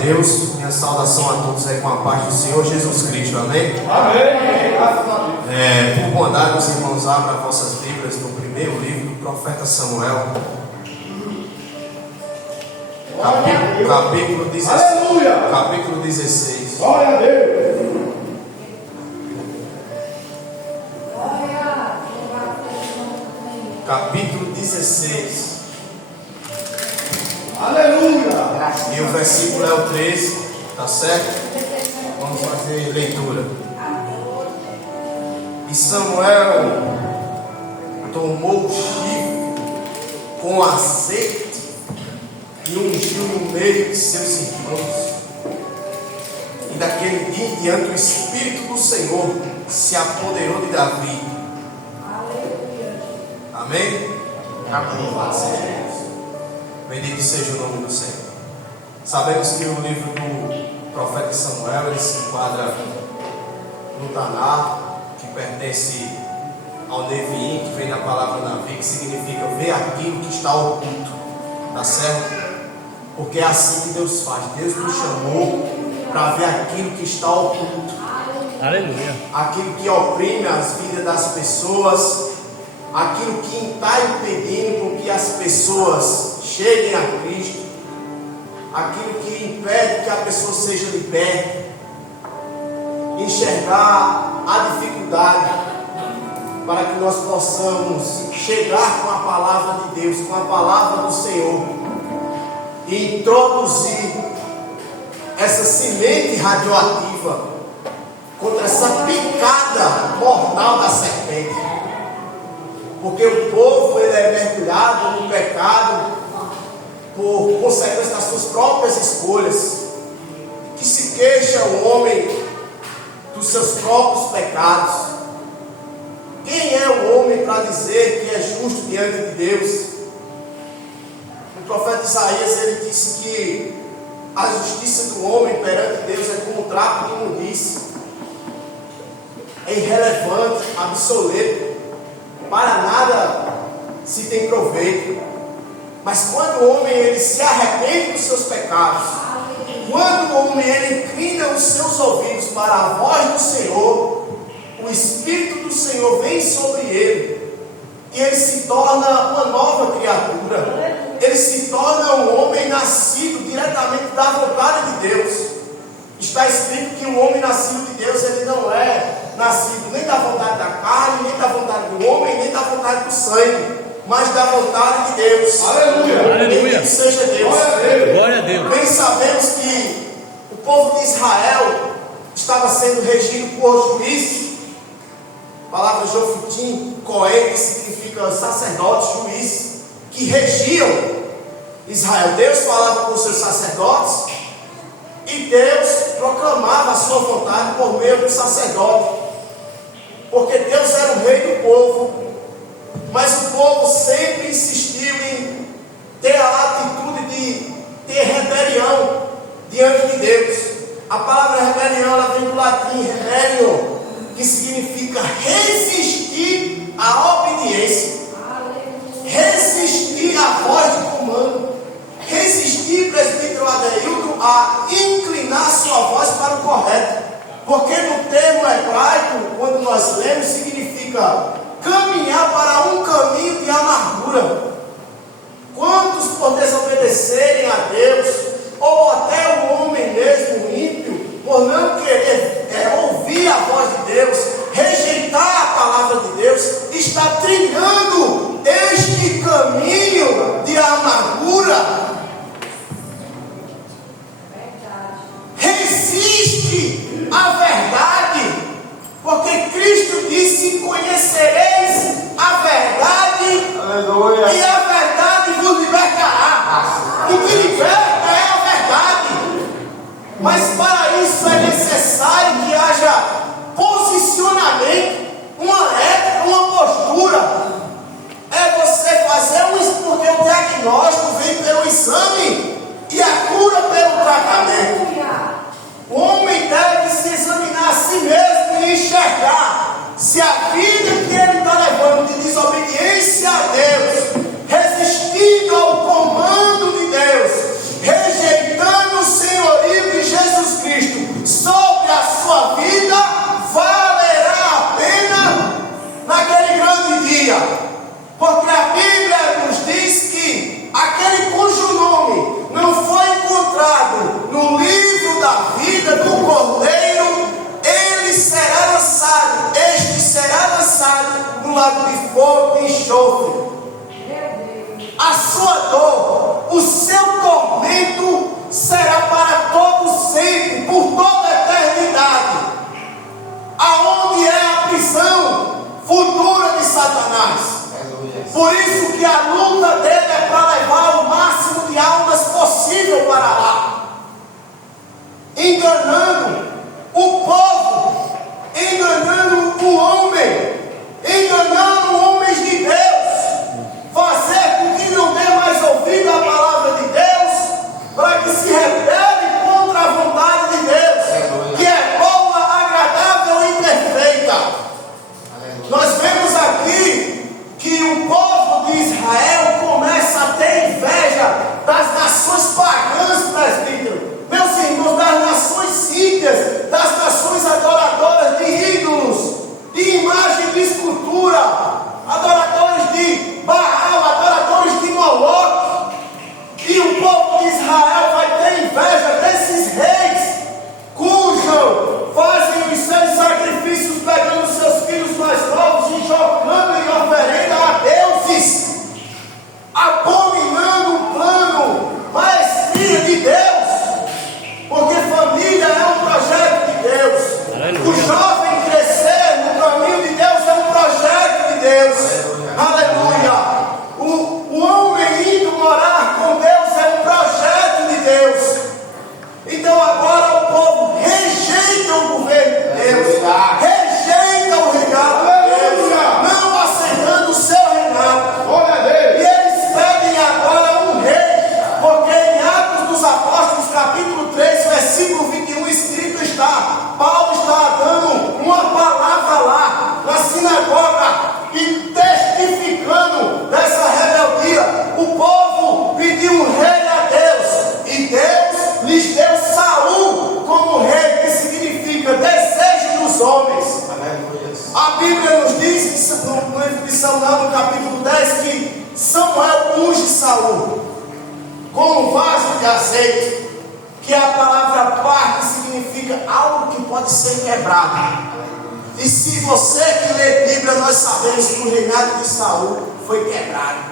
Deus. Minha saudação a todos aí com a paz do Senhor Jesus Cristo, amém? Amém. Por bondade, os irmãos, abram as vossas Bíblias no primeiro livro do profeta Samuel, capítulo 16. Aleluia. Capítulo 16. Glória a Deus. Capítulo 16. Aleluia. E o versículo é o 13, tá certo? Vamos fazer leitura. E Samuel tomou o chifre com azeite e ungiu no meio de seus irmãos. E daquele dia em diante o Espírito do Senhor se apoderou de Davi. Amém? Amém. Bendito seja o nome do Senhor. Sabemos que o livro do profeta Samuel ele se enquadra no Taná, que pertence ao Neviim, que vem da palavra Navi, que significa ver aquilo que está oculto, tá certo? Porque é assim que Deus faz. Deus nos chamou para ver aquilo que está oculto. Aleluia. Aquilo que oprime as vidas das pessoas, aquilo que está impedindo com que as pessoas cheguem a Cristo, aquilo que impede que a pessoa seja liberta, enxergar a dificuldade, para que nós possamos chegar com a palavra de Deus, com a palavra do Senhor, e introduzir essa semente radioativa contra essa picada mortal da serpente. Porque o povo ele é mergulhado no pecado por consequência das suas próprias escolhas, que se queixa o homem dos seus próprios pecados. Quem é o homem para dizer que é justo diante de Deus? O profeta Isaías ele disse que a justiça do homem perante Deus é como um trapo de imundícia, é irrelevante, obsoleto, para nada se tem proveito. Mas quando o homem ele se arrepende dos seus pecados, quando o homem ele inclina os seus ouvidos para a voz do Senhor, o Espírito do Senhor vem sobre ele e ele se torna uma nova criatura. Ele se torna um homem nascido diretamente da vontade de Deus. Está escrito que o homem nascido de Deus ele não é nascido nem da vontade da carne, nem da vontade do homem, nem da vontade do sangue, mas da vontade de Deus. Aleluia. Aleluia. Que seja Deus. Glória a Deus. Bem sabemos que o povo de Israel estava sendo regido por juízes. A palavra Jofitim, Cohen, que significa sacerdotes, juízes, que regiam Israel. Deus falava com os seus sacerdotes e Deus proclamava a sua vontade por meio do sacerdote. Porque Deus era o rei do povo, mas o povo sempre insistiu em ter a atitude de ter rebelião diante de Deus. A palavra rebelião ela vem do latim rebellion, que significa resistir à obediência, resistir à voz de comando, resistir, presbítero Adeildo, a inclinar sua voz para o correto. Porque no termo hebraico, quando nós lemos, significa caminhar para um caminho de amargura. Quantos por desobedecerem a Deus, ou até o homem mesmo ímpio, por não querer ouvir a voz de Deus, rejeitar a palavra de Deus, está trilhando este caminho de amargura. Resiste à verdade, porque Cristo disse: conhecereis a verdade. Aleluia. E a verdade vos libertará. O que liberta é a verdade. Mas para isso é necessário que haja posicionamento, uma ética, uma postura. É você fazer porque o diagnóstico vem pelo exame e a cura pelo tratamento. O homem deve se examinar a si mesmo e enxergar se a vida que ele está levando de desobediência a Deus, resistindo ao comando de Deus, rejeitando o senhorio vida do cordeiro, ele será lançado, este será lançado no lago de fogo e enxofre. A sua dor, o seu tormento será para todo sempre, por toda a eternidade. Aonde é a prisão futura de Satanás. Por isso que a luta dele é para levar o máximo de almas possível para lá, enganando o povo, enganando o homem, enganando homens de Deus, fazer com que não dê mais ouvido à palavra de Deus, para que se rebele contra a vontade de Deus, que é boa, agradável e perfeita. Nós vemos aqui que o povo de Israel começa a ter inveja das nações pagãs, presbítero, meus irmãos, das nações sírias, das nações adoradoras de ídolos, de imagem de escultura, adoradores de Baal, adoradores de Moloque. E o povo de Israel vai ter inveja desses reis, cujos fazem os seus sacrifícios pegando seus filhos mais novos e jogando em oferenda a deuses, abominando o plano, maestria de Deus, porque família é um projeto de Deus. Aleluia. O jovem crescer no caminho de Deus é um projeto de Deus. Aleluia. O homem indo morar com Deus é um projeto de Deus. Então agora o povo rejeita o governo de Deus, rejeita o reinado de Deus, não aceitando o seu reinado. E eles pedem agora um rei, porque em Atos dos Apóstolos, capítulo 3, versículo 21, escrito está: Paulo está dando uma palavra lá na sinagoga e testificando dessa rebeldia. O povo pediu um rei a Deus, e Deus lhes deu Saul como rei, que significa desejo dos homens. A Bíblia nos diz, no livro de Samuel, no capítulo 10, que Samuel unge Saul com um vaso de azeite, que é a palavra par, que significa algo que pode ser quebrado. E se você que lê Bíblia, nós sabemos que o reinado de Saul foi quebrado.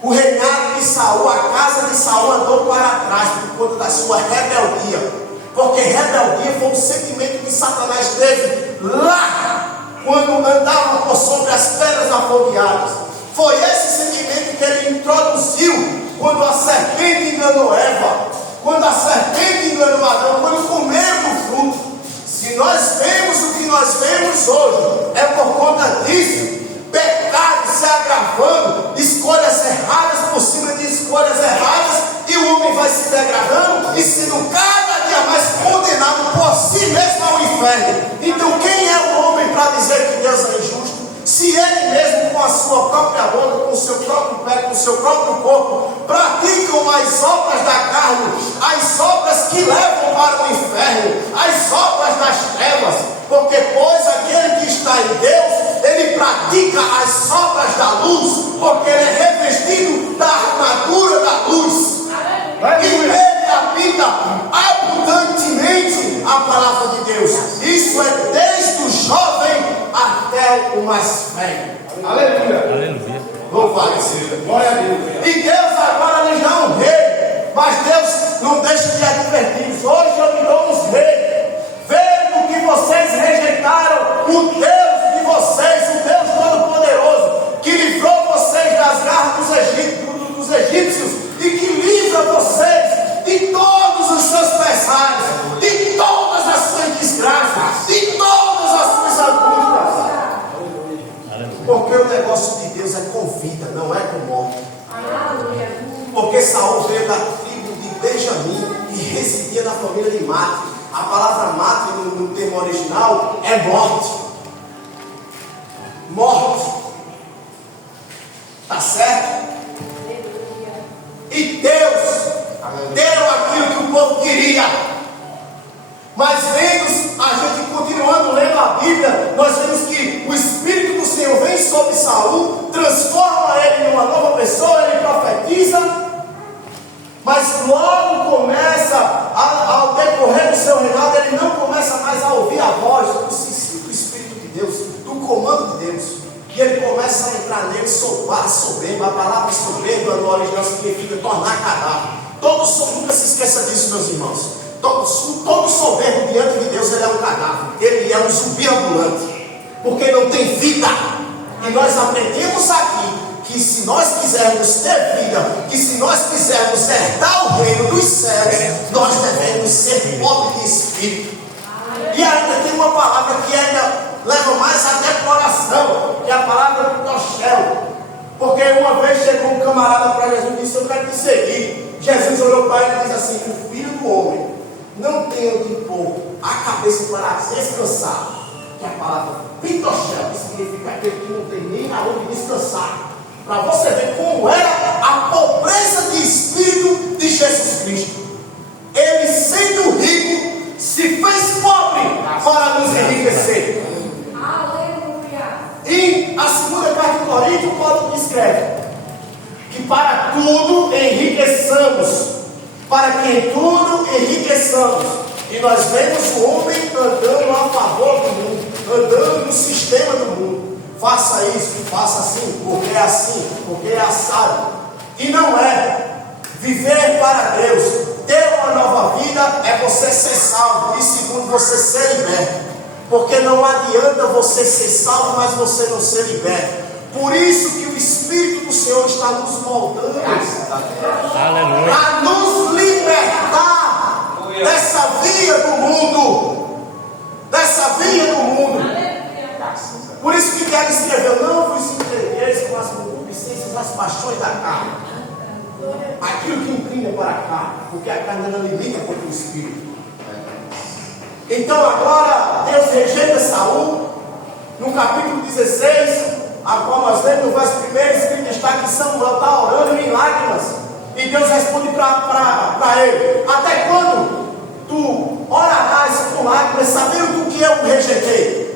O reinado de Saul, a casa de Saul andou para trás por conta da sua rebeldia, porque rebeldia foi um sentimento que Satanás teve lá quando andava por sobre as pedras afogueadas. Foi esse sentimento que ele introduziu quando a serpente enganou Eva, quando a serpente enganou Adão, quando comeram do fruto. Se nós vemos o que nós vemos hoje, é por conta disso. Pecado se agravando, escolhas erradas por cima de escolhas erradas, e o homem vai se degradando e sendo cada dia mais condenado por si mesmo ao inferno. Então quem é o homem para dizer que Deus é injusto? Se ele mesmo, com a sua própria boca, com o seu próprio pé, com o seu próprio corpo, praticam as obras da carne, as obras que levam para o inferno, as obras das trevas, porque pois aquele que está em Deus, ele pratica as obras da luz, porque ele é revestido da armadura da luz, e ele habita abundantemente a palavra de Deus. Isso é desde o jovem até o mais velho. Aleluia. Aleluia. Louvado seja. Glória a Deus. E Deus agora lhes dá um rei, mas Deus não deixa de advertir: hoje eu lhe dou uns reis, vendo que vocês rejeitaram o Deus de vocês, o Deus Todo-Poderoso, que livrou vocês das garras dos egípcios, e que livra vocês de todos os seus pesares, de todas as suas desgraças, de todas as suas angústias. Porque o negócio de Deus é com vida, não é com morte. Porque Saul veio da tribo de Benjamim e residia na família de Matre. A palavra Matre no termo original é morte. Morte. Tá certo? E Deus deu aquilo que o povo queria. Mas vemos, a gente continuando lendo a Bíblia, nós vemos que o Espírito do Senhor vem sobre Saul, transforma ele numa nova pessoa, ele profetiza, mas logo começa, ao decorrer do seu reinado, todo soberbo diante de Deus, ele é um cadáver, ele é um zumbi ambulante, porque não tem vida. E nós aprendemos aqui que se nós quisermos ter vida, que se nós quisermos herdar o reino dos céus, nós devemos ser pobres de espírito. E ainda tem uma palavra que ainda leva mais até para oração, que é a palavra do Toshel. Porque uma vez chegou um camarada para Jesus e disse: eu quero te seguir. Jesus olhou para ele e disse assim: o filho do homem não tem onde pôr a cabeça para descansar. Que é a palavra Pitoshel, que significa aquele que não tem nem aonde descansar. Para você ver como era a pobreza de espírito de Jesus Cristo. Ele, sendo rico, se fez pobre para nos enriquecer. E a segunda carta de Coríntios, Paulo escreve que para tudo enriqueçamos, para que em tudo enriqueçamos. E nós vemos o homem andando a favor do mundo, andando no sistema do mundo. Faça isso, faça assim, porque é assim, porque é assado. E não é. Viver para Deus, ter uma nova vida, é você ser salvo. E segundo, você ser liberto. Porque não adianta você ser salvo, mas você não ser liberto. Por isso que o Espírito do Senhor está nos moldando, Aleluia. a nos libertar dessa via do mundo. Dessa via do mundo. Por isso que Tiago escreveu: não vos entregueis com as concupiscências, as paixões da carne. Aquilo que inclina para a carne, porque a carne não limita contra o Espírito. Então agora Deus rejeita Saul. No capítulo 16, a qual nós lemos no verso 1, escrito está que Samuel está orando em lágrimas. E Deus responde para ele: até quando tu orarás com lágrimas, sabendo do que eu rejeitei?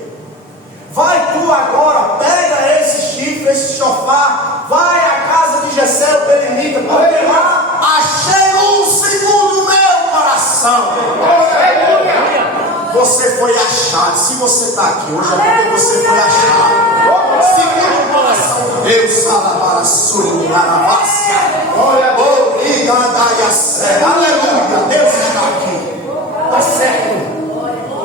Vai tu agora, pega esse chifre, esse chofar, vai à casa de Jessé o belemita, porque lá achei um segundo meu coração. Você foi achado. Se você está aqui hoje é porque você foi achado. Segundo o coração de Deus, Salabara Surunaravácia. Aleluia, Deus está aqui. Está certo.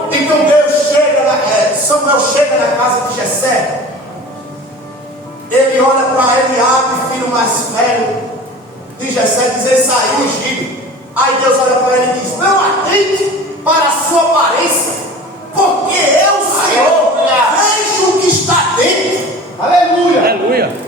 Então Deus chega, Samuel chega na casa de Jessé. Ele olha para Eliabe, filho mais velho de Jessé, diz: ele saiu ungido. Aí Deus olha para ele e diz: não atente para a sua aparência, porque eu, Senhor, vejo o que está dentro. Aleluia. Aleluia.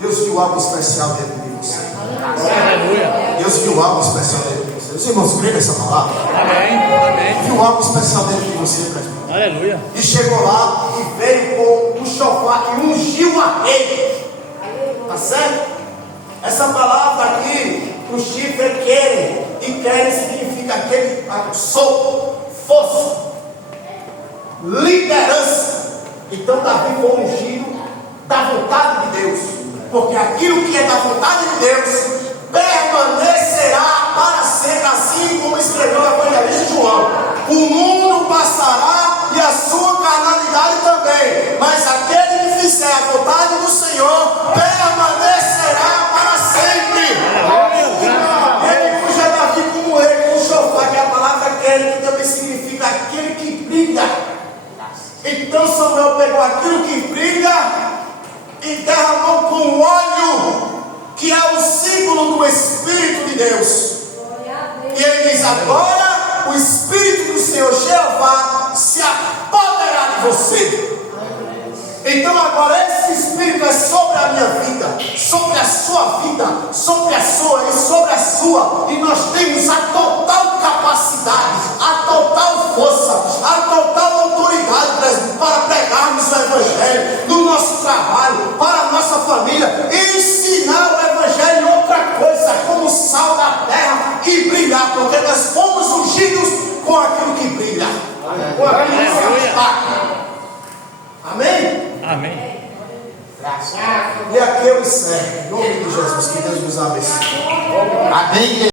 Deus viu algo especial dentro de você. Aleluia. Deus viu algo especial dentro de você. Os irmãos creem nessa palavra? Amém. Amém. Viu algo especial dentro de você, presbítero? Aleluia. E chegou lá e veio com o chofar e ungiu a rei. Tá certo? Essa palavra aqui, o chifre é querem. E querem significa aquele sopro, força, liderança. Então Davi foi ungido da vontade de Deus. Porque aquilo que é da vontade de Deus permanecerá para sempre, assim como escreveu o evangelista João. O mundo passará e a sua carnalidade também, mas aquele que fizer a vontade do Senhor permanecerá para sempre. Ele puxa Davi como rei com o chofar, que é a palavra aquele que também significa aquele que brilha. Então Samuel pegou aquilo que brilha e derramou com óleo, que é o símbolo do Espírito de Deus. E ele diz: agora o Espírito do Senhor Jeová se apoderará de você. Então agora esse Espírito é sobre a minha vida, sobre a sua vida, sobre a sua e sobre a sua. E nós temos a total capacidade, a total força, a total autoridade para pregarmos o Evangelho no nosso trabalho, para a nossa família, e ensinar o Evangelho em outra coisa, como o sal da terra, e brilhar, porque nós fomos ungidos com aquilo que brilha, com aquilo que se destaca. Amém? Amém. E aqui eu encerro, em nome de Jesus, que Deus nos abençoe. Amém.